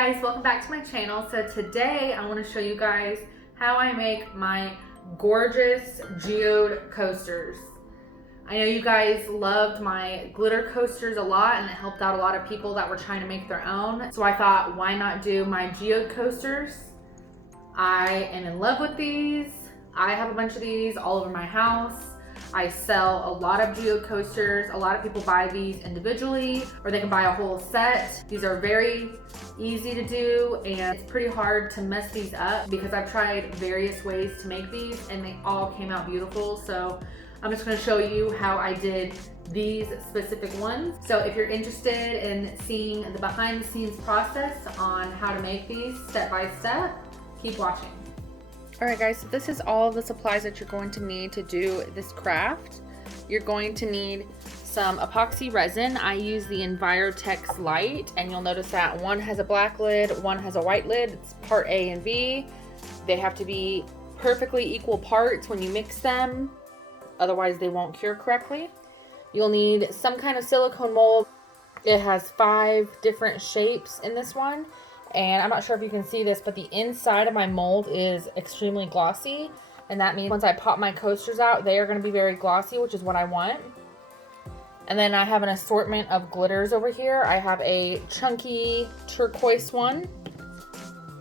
guys, welcome back to my channel. So today I want to show you guys how I make my gorgeous geode coasters. I know you guys loved my glitter coasters a lot and it helped out a lot of people that were trying to make their own. So I thought, why not do my geode coasters? I am in love with these. I have a bunch of these all over my house. I sell a lot of geode coasters. A lot of people buy these individually or they can buy a whole set. These are very easy to do and it's pretty hard to mess these up because I've tried various ways to make these and they all came out beautiful. So I'm just gonna show you how I did these specific ones. So if you're interested in seeing the behind the scenes process on how to make these step by step, keep watching. Alright guys, so this is all of the supplies that you're going to need to do this craft. You're going to need some epoxy resin. I use the Envirotex Light, and you'll notice that one has a black lid, one has a white lid. It's part A and B. They have to be perfectly equal parts when you mix them, otherwise they won't cure correctly. You'll need some kind of silicone mold. It has 5 different shapes in this one. And I'm not sure if you can see this, but the inside of my mold is extremely glossy. And that means once I pop my coasters out, they are going to be very glossy, which is what I want. And then I have an assortment of glitters over here. I have a chunky turquoise one,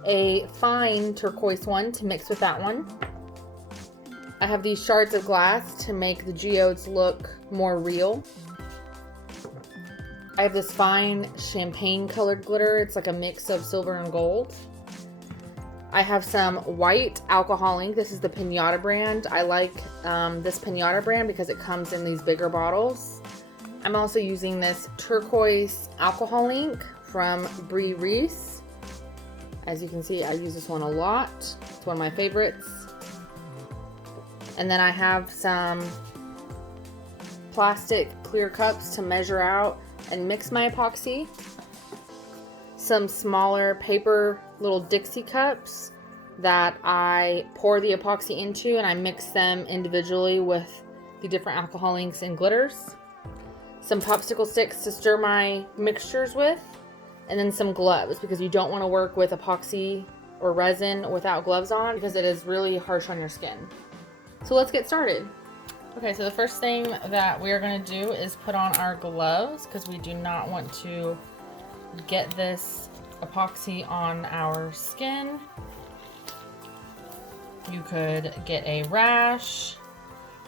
a fine turquoise one to mix with that one. I have these shards of glass to make the geodes look more real. I have this fine champagne colored glitter. It's like a mix of silver and gold. I have some white alcohol ink. This is the Pinata brand. I like this Pinata brand because it comes in these bigger bottles. I'm also using this turquoise alcohol ink from Resin. As you can see, I use this one a lot. It's one of my favorites. And then I have some plastic clear cups to measure out and mix my epoxy. Some smaller paper little Dixie cups that I pour the epoxy into and I mix them individually with the different alcohol inks and glitters. Some popsicle sticks to stir my mixtures with, and then some gloves because you don't want to work with epoxy or resin without gloves on because it is really harsh on your skin. So let's get started. Okay, so the first thing that we're going to do is put on our gloves because we do not want to get this epoxy on our skin. You could get a rash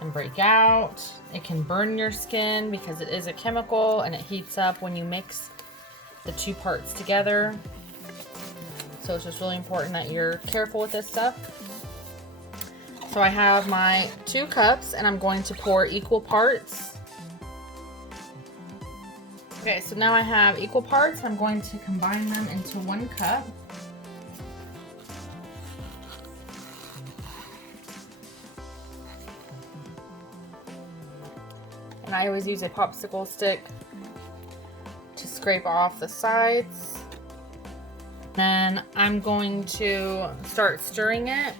and break out. It can burn your skin because it is a chemical and it heats up when you mix the 2 parts together. So it's just really important that you're careful with this stuff. So I have my 2 cups and I'm going to pour equal parts. Okay, so now I have equal parts. I'm going to combine them into 1 cup. And I always use a popsicle stick to scrape off the sides. Then I'm going to start stirring it.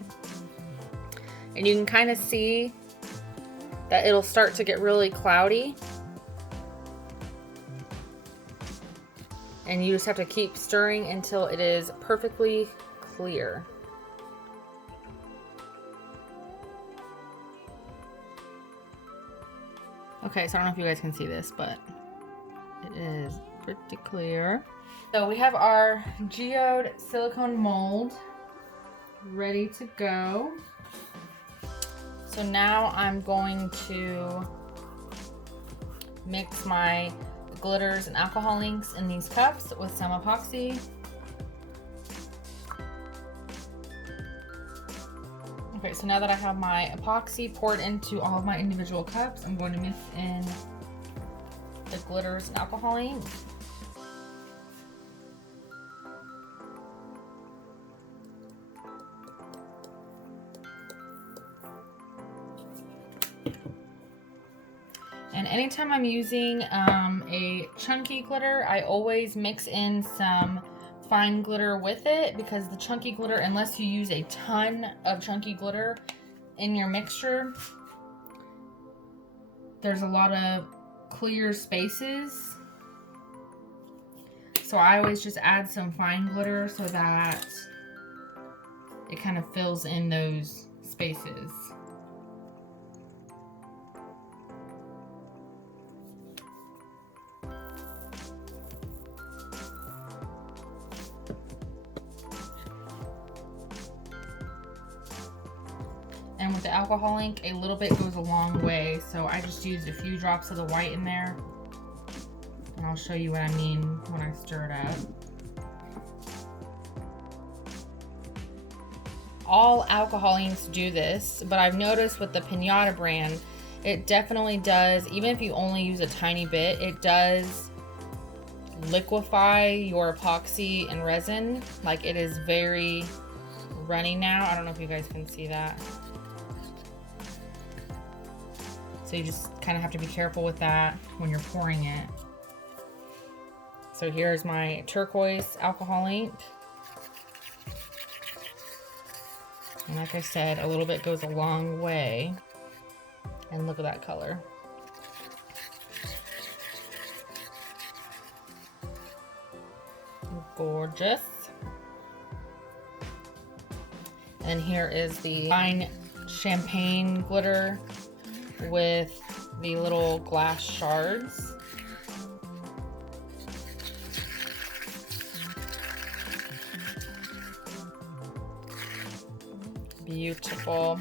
And you can kind of see that it'll start to get really cloudy. And you just have to keep stirring until it is perfectly clear. Okay, so I don't know if you guys can see this, but it is pretty clear. So we have our geode silicone mold ready to go. So now I'm going to mix my glitters and alcohol inks in these cups with some epoxy. Okay, so now that I have my epoxy poured into all of my individual cups, I'm going to mix in the glitters and alcohol ink. And anytime I'm using a chunky glitter, I always mix in some fine glitter with it because the chunky glitter, unless you use a ton of chunky glitter in your mixture, there's a lot of clear spaces. So I always just add some fine glitter so that it kind of fills in those spaces. And with the alcohol ink, a little bit goes a long way. So I just used a few drops of the white in there. And I'll show you what I mean when I stir it up. All alcohol inks do this, but I've noticed with the Pinata brand, it definitely does, even if you only use a tiny bit, it does liquefy your epoxy and resin. Like, it is very runny now. I don't know if you guys can see that. So you just kind of have to be careful with that when you're pouring it. So here's my turquoise alcohol ink. And like I said, a little bit goes a long way. And look at that color. Gorgeous. And here is the fine champagne glitter with the little glass shards. Beautiful.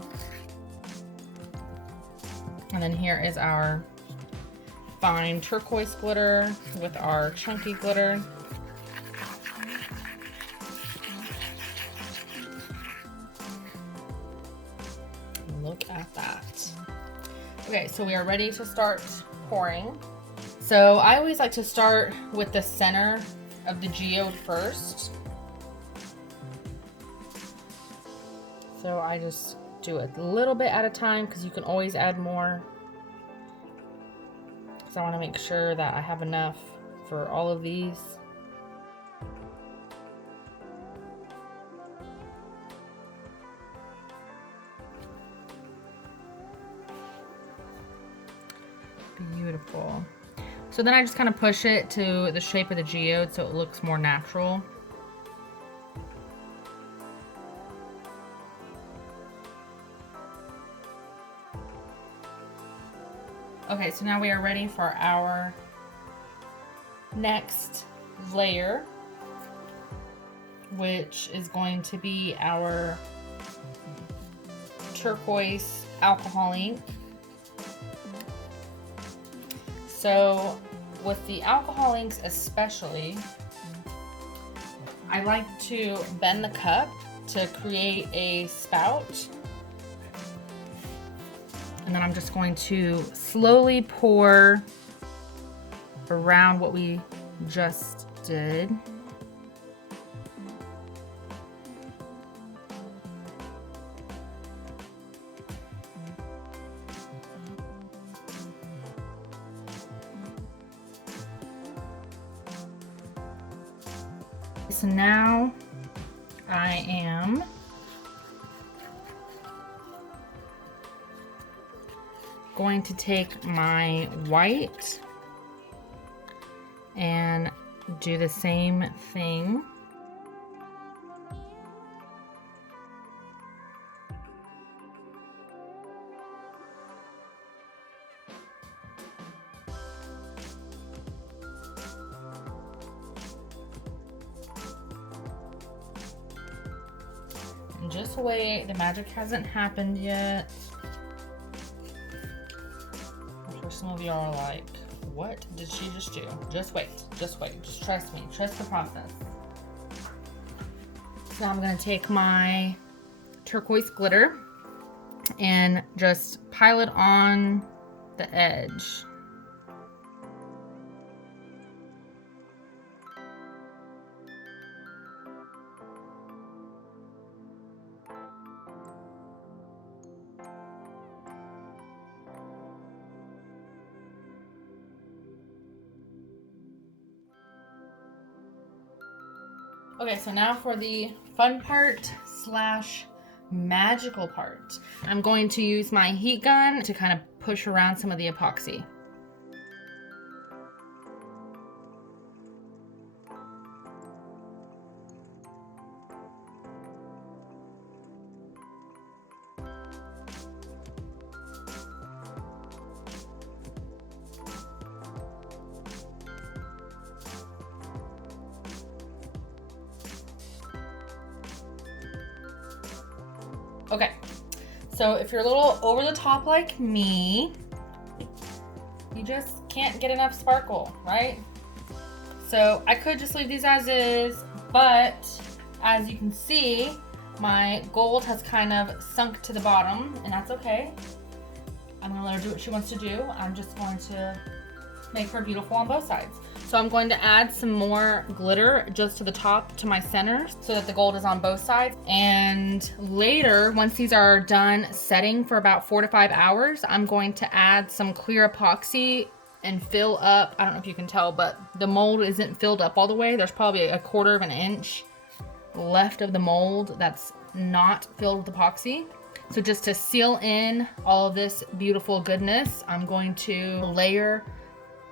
And then here is our fine turquoise glitter with our chunky glitter. Look at that. Okay, so we are ready to start pouring. So I always like to start with the center of the geode first. So I just do a little bit at a time because you can always add more. Because I want to make sure that I have enough for all of these. Beautiful. So then I just kind of push it to the shape of the geode so it looks more natural. Okay, so now we are ready for our next layer, which is going to be our turquoise alcohol ink. So with the alcohol inks especially, I like to bend the cup to create a spout. And then I'm just going to slowly pour around what we just did. So now I am going to take my white and do the same thing. And just wait, the magic hasn't happened yet. Some of you are like, what did she just do? Just wait, just trust me, trust the process. So now I'm gonna take my turquoise glitter and just pile it on the edge. Okay, so now for the fun part slash magical part. I'm going to use my heat gun to kind of push around some of the epoxy. Okay, so if you're a little over the top like me, you just can't get enough sparkle, right? So I could just leave these as is, but as you can see, my gold has kind of sunk to the bottom, and that's okay. I'm gonna let her do what she wants to do. I'm just going to make her beautiful on both sides. So I'm going to add some more glitter just to the top, to my center, so that the gold is on both sides. And later, once these are done setting for about 4 to 5 hours, I'm going to add some clear epoxy and fill up. I don't know if you can tell, but the mold isn't filled up all the way. There's probably 1/4 of an inch left of the mold that's not filled with epoxy. So just to seal in all of this beautiful goodness, I'm going to layer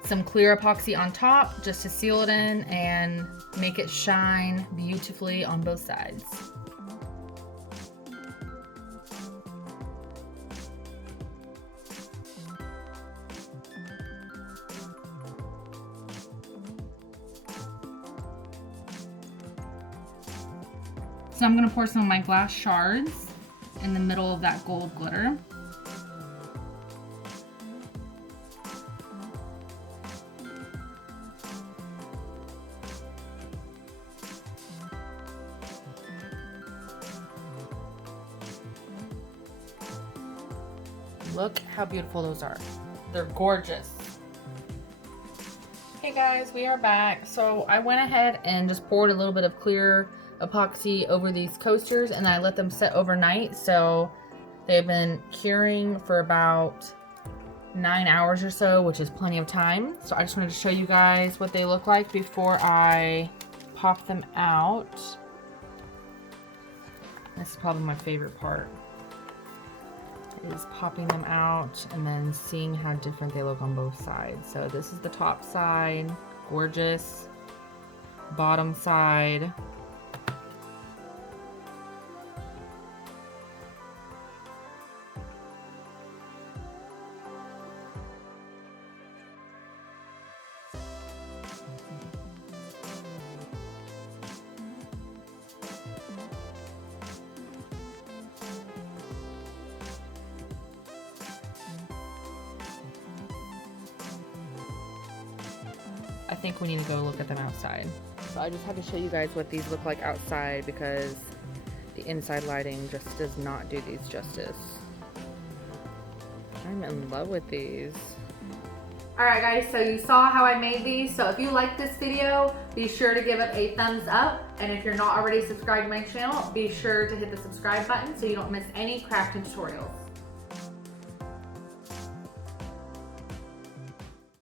some clear epoxy on top just to seal it in and make it shine beautifully on both sides. So I'm going to pour some of my glass shards in the middle of that gold glitter. Look how beautiful those are. They're gorgeous. Hey guys, we are back. So I went ahead and just poured a little bit of clear epoxy over these coasters, and I let them set overnight. So they've been curing for about 9 hours or so, which is plenty of time. So I just wanted to show you guys what they look like before I pop them out. This is probably my favorite part, is popping them out and then seeing how different they look on both sides. So this is the top side, gorgeous. Bottom side. I think we need to go look at them outside. So I just had to show you guys what these look like outside because the inside lighting just does not do these justice. I'm in love with these. Alright guys, so you saw how I made these. So if you like this video, be sure to give it a thumbs up. And if you're not already subscribed to my channel, be sure to hit the subscribe button so you don't miss any crafting tutorials.